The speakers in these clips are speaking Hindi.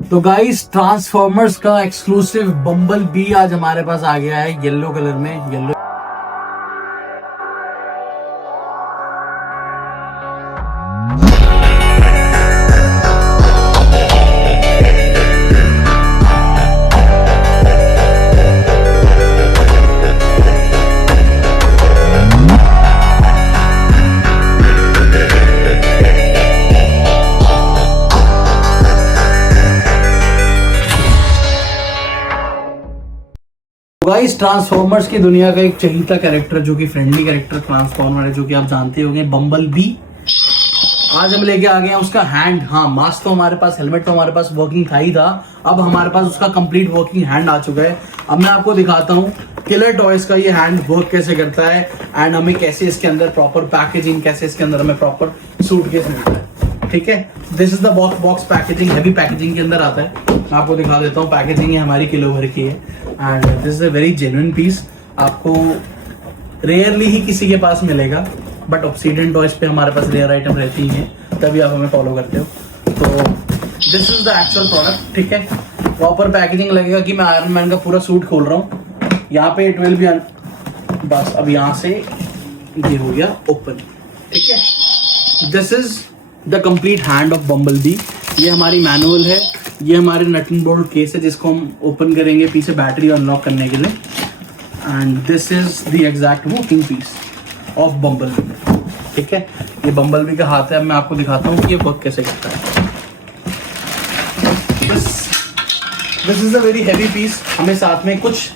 तो गाइस ट्रांसफॉर्मर्स का एक्सक्लूसिव बम्बल बी आज हमारे पास आ गया है येलो कलर में। येलो गाइस ट्रांसफॉर्मर्स की दुनिया का एक चहीता कैरेक्टर जो कि फ्रेंडली कैरेक्टर ट्रांसफॉर्मर है, जो कि आप जानते होंगे, बम्बल बी। आज हम लेके आ गए हैं उसका हैंड। हाँ, मास्क तो हमारे पास, हेलमेट तो हमारे पास वर्किंग था ही था, अब हमारे पास उसका कंप्लीट वर्किंग हैंड आ चुका है। अब मैं आपको दिखाता हूँ किलर टॉयज का ये हैंड वर्क कैसे करता है एंड हमें कैसे इसके अंदर प्रॉपर पैकेजिंग, कैसे इसके अंदर हमें प्रॉपर सूटकेस मिलता है। ठीक है, this is the box packaging, heavy packaging के अंदर आता है। मैं आपको दिखा देता हूँ, पैकेजिंग हमारी किलो भर की है and this is a very genuine piece. आपको रेयरली ही किसी के पास मिलेगा, बट ऑब्सीडियन टॉयज पे हमारे पास रेयर आइटम रहती हैं, तभी आप हमें फॉलो करते हो। तो this is the actual product. ठीक है, प्रॉपर पैकेजिंग लगेगा कि मैं आयरन मैन का पूरा सूट खोल रहा हूँ। यहाँ पे इट विल बी बस अब यहाँ से ये हो गया ओपन। ठीक है, this is the complete hand of bumble B. ये हमारी मैनुअल है, ये हमारे नट एंड बोल्ट केस है जिसको हम ओपन करेंगे पीछे बैटरी अनलॉक करने के लिए। And this is the exact working piece of Bumblebee. ठीक है, ये बम्बल बी का हाथ है। अब मैं आपको दिखाता हूँ कि ये वर्क कैसे करता है। This is a very heavy piece. हमें साथ में कुछ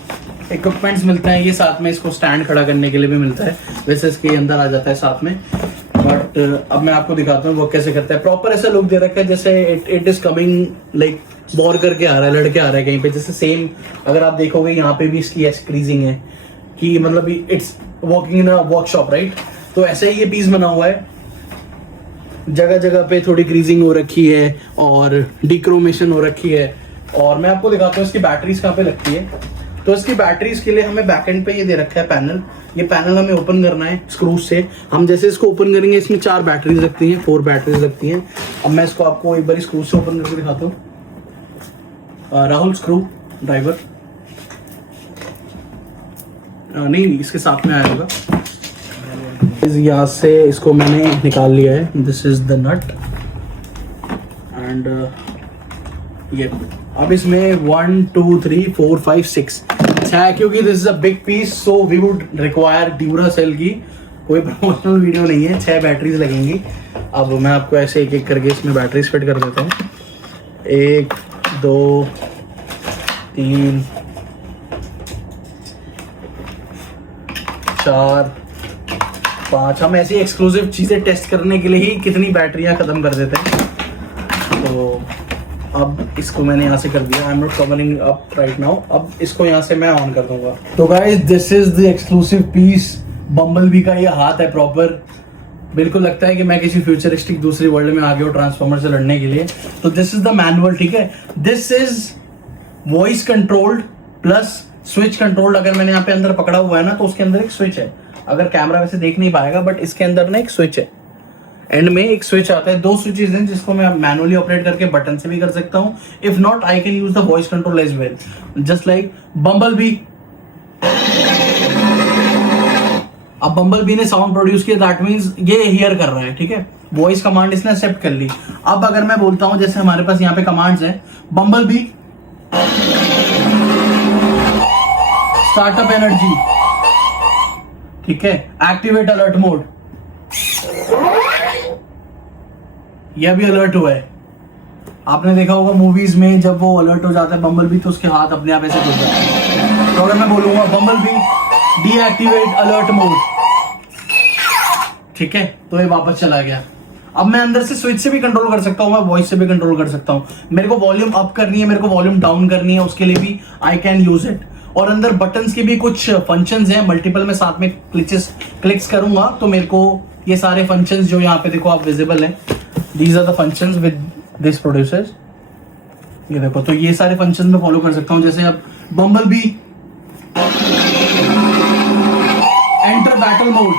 इक्विपमेंट्स मिलते हैं, ये साथ में इसको स्टैंड खड़ा करने के लिए भी मिलता है, वैसे इसके अंदर आ जाता है साथ में। बट अब मैं आपको दिखाता हूँ वो कैसे करता है। प्रॉपर ऐसा लुक दे रखा है जैसे it is coming like bore करके आ रहा है, लड़के आ रहा है कहीं पे, जैसे सेम। अगर आप देखोगे यहाँ पे भी इसकी ऐसी क्रीजिंग है कि मतलब it's working in a workshop, right. तो ऐसे ही ये पीस बना हुआ है, जगह जगह पे थोड़ी क्रीजिंग हो रखी है और डिक्रोमेशन हो रखी है। और मैं आपको दिखाता हूँ इसकी बैटरीज कहाँ पे लगती है। तो इसकी बैटरीज के लिए हमें बैकएंड पे ये दे रखा है पैनल। ये पैनल हमें ओपन करना है स्क्रूज से। हम जैसे इसको ओपन करेंगे, इसमें 4 बैटरीज लगती हैं, 4 बैटरीज लगती हैं। अब मैं इसको आपको एक बार स्क्रूज से ओपन करके दिखाता हूँ। राहुल, स्क्रू ड्राइवर नहीं, इसके साथ में आया होगा। यहाँ से इसको मैंने निकाल लिया है। This is the nut and ये अब इसमें 1 2 3 4 5 6 6, क्योंकि this is a big piece so we would require Duracell की। कोई प्रमोशनल वीडियो नहीं है, 6 बैटरीज लगेंगी। अब मैं आपको ऐसे एक एक करके इसमें बैटरीज फिट कर देता हूँ। 1 2 3 4 5। हम ऐसी एक्सक्लूसिव चीजें टेस्ट करने के लिए ही कितनी बैटरियां खत्म कर देते हैं। तो अब इसको मैंने यहाँ से कर दिया। I am not covering up right now. अब इसको यहाँ से मैं ऑन कर दूंगा। तो guys this is the exclusive piece. Bumblebee का ये हाथ है प्रॉपर। बिल्कुल लगता है कि मैं किसी फ्यूचरिस्टिक दूसरी वर्ल्ड में आ गया हूँ ट्रांसफॉर्मर से लड़ने के लिए। तो दिस इज द मैनुअल। ठीक है, this is voice controlled plus switch controlled. अगर मैंने यहाँ पे अंदर पकड़ा हुआ है ना, तो उसके अंदर एक स्विच है। अगर कैमरा वैसे देख नहीं पाएगा, बट इसके अंदर ना एक स्विच है, एंड में एक स्विच आता है। 2 स्विचेस हैं जिसको मैं मैनुअली ऑपरेट करके बटन से भी कर सकता हूँ। If not, I can use the voice control as well, just like Bumblebee. अब बम्बल बी ने साउंड प्रोड्यूस किया, दैट मींस ये हियर कर रहा है। ठीक है, वॉइस कमांड इसने एक्सेप्ट कर ली। अब अगर मैं बोलता हूं, जैसे हमारे पास यहाँ पे कमांड्स है, बम्बल बी स्टार्टअप एनर्जी, ठीक है, एक्टिवेट अलर्ट मोड, यह भी अलर्ट हुआ है। आपने देखा होगा मूवीज में जब वो अलर्ट हो जाता है बम्बल बी, तो उसके हाथ अपने आप ऐसे खुल जाते हैं। तो अगर मैं बोलूंगा बम्बल बी डीएक्टिवेट अलर्ट मोड, ठीक है, तो ये वापस चला गया। अब मैं अंदर से स्विच से भी कंट्रोल कर सकता हूँ, मैं वॉइस से भी कंट्रोल कर सकता हूँ। मेरे को वॉल्यूम अप करनी है, मेरे को वॉल्यूम डाउन करनी है, उसके लिए भी आई कैन यूज इट। और अंदर बटन्स के भी कुछ फंक्शंस हैं, मल्टीपल में साथ में क्लिक्स करूंगा तो मेरे को ये सारे फंक्शंस जो यहाँ पे देखो आप विजिबल हैं, these are the functions with this producers. ये देखो, तो ये सारे फंक्शंस में फॉलो कर सकता हूँ। जैसे अब बम्बल B enter battle mode,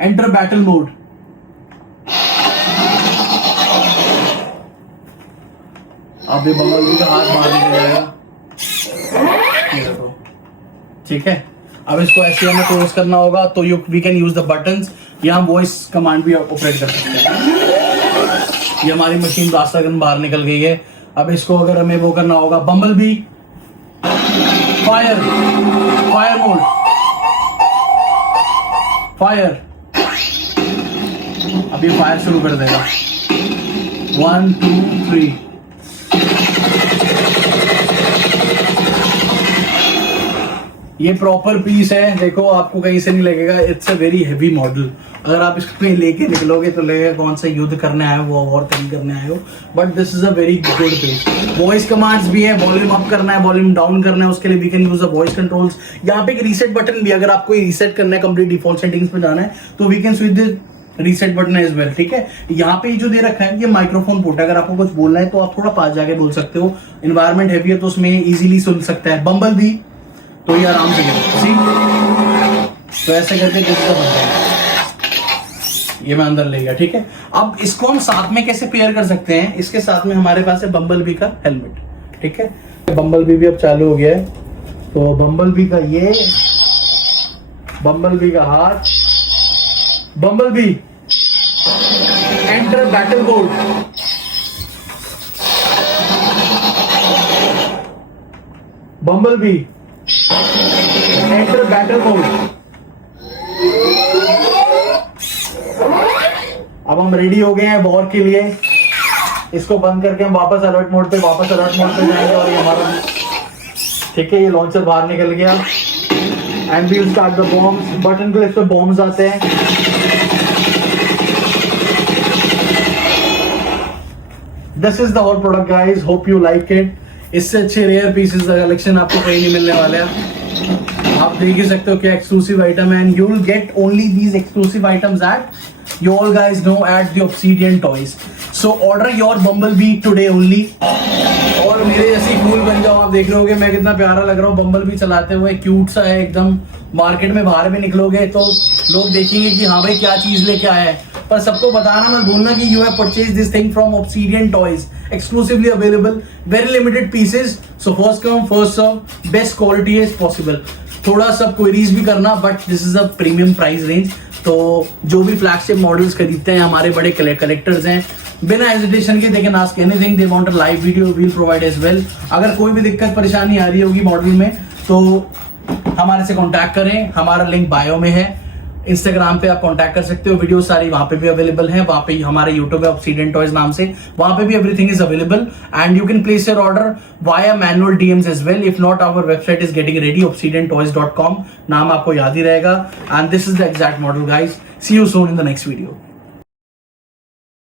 enter battle mode. अब ये बम्बलबी का हाथ बाहर निकल जाएगा, ये देखो, ठीक है। अब इसको ऐसे हमें क्लोज करना होगा, तो we can use the buttons, यहाँ वॉइस कमांड भी ऑपरेट कर सकते हैं। ये हमारी मशीन रास्ता गन बाहर निकल गई है। अब इसको अगर हमें वो करना होगा, bumblebee fire, fire mode, fire, अभी फायर शुरू कर देगा, 1 2 3। ये प्रॉपर पीस है, देखो आपको कहीं से नहीं लगेगा, it's a very heavy model. अगर आप इसको कहीं लेके निकलोगे तो लगेगा कौन सा युद्ध करने आए हो, और कहीं करने आए हो, but this is a very good piece. Voice commands भी है, वॉल्यूम अप करना है, वॉल्यूम डाउन करना है, उसके लिए we can use the voice controls. यहाँ पे एक रीसेट बटन भी, अगर आपको रीसेट करना है, कंप्लीट डिफॉल्ट सेटिंग्स में जाना है, तो we can switch the reset button as well, ठीक है। यहाँ पे जो दे रखा है ये माइक्रोफोन पोर्ट है, अगर आपको कुछ बोलना है तो आप थोड़ा पास जाके बोल सकते हो। एनवायरमेंट हैवी है तो उसमें इजीली सुन सकता है। बम्बलबी तो ये आराम से सी, तो ऐसे करके किसका बन जाएगा, ये मैं अंदर ले गया, ठीक है। अब इसको हम साथ में कैसे पेयर कर सकते हैं, इसके साथ में हमारे पास है बम्बलबी का हेलमेट, ठीक है। बम्बलबी भी अब चालू हो गया है, तो बम्बलबी का ये, बम्बलबी का हाथ, bumblebee enter battle mode, bumblebee enter battle mode. अब हम रेडी हो गए हैं वॉर के लिए। इसको बंद करके हम वापस अलर्ट मोड पे जाएंगे, और ये हमारा, ठीक है, ये लॉन्चर बाहर निकल गया। And we will start the bombs, button पे इस पे बॉम्ब्स आते हैं। This is the whole product guys, hope you like it. इससे अच्छे रेयर पीसेस का कलेक्शन आपको कहीं नहीं मिलने वाले हैं। आप देख ही सकते हो क्या एक्सक्लूसिव आइटम है, and you will get only these exclusive items eight you all guys know at the Obsidian Toys. So order your Bumblebee today only. और मेरे जैसी कूल बन जाओ। आप देख रहे होगे मैं कितना प्यारा लग रहा हूँ बम्बलबी चलाते हुए, क्यूट सा है एकदम। मार्केट में बाहर भी निकलोगे तो लोग देखेंगे कि हाँ भाई क्या चीज लेके आया है, पर सबको बताना मत भूलना कि you have purchased this thing from Obsidian Toys, exclusively available, very limited pieces. So first come first serve, best quality is possible. थोड़ा सब क्वेरीज भी करना, but this is a premium price range. तो जो भी फ्लैगशिप मॉडल्स खरीदते हैं, हमारे बड़े कलेक्टर्स हैं, बिना हेजिटेशन के they can ask anything, they want a live video, we will provide as well. अगर कोई भी दिक्कत परेशानी आ रही होगी मॉडल में तो हमारे से कांटेक्ट करें, हमारा लिंक बायो में है। इंस्टाग्राम पे आप कांटेक्ट कर सकते हो, वीडियो सारी वहां पे भी अवेलेबल है। वहां पे हमारे यूट्यूब है ऑब्सीडियन टॉयज नाम से, वहां पे भी everything is available and you can place your order via manual DMs as well. If not, our website is getting ready, obsidiantoys.com, नाम आपको याद ही रहेगा। And this is the exact model guys. See you soon in the next video.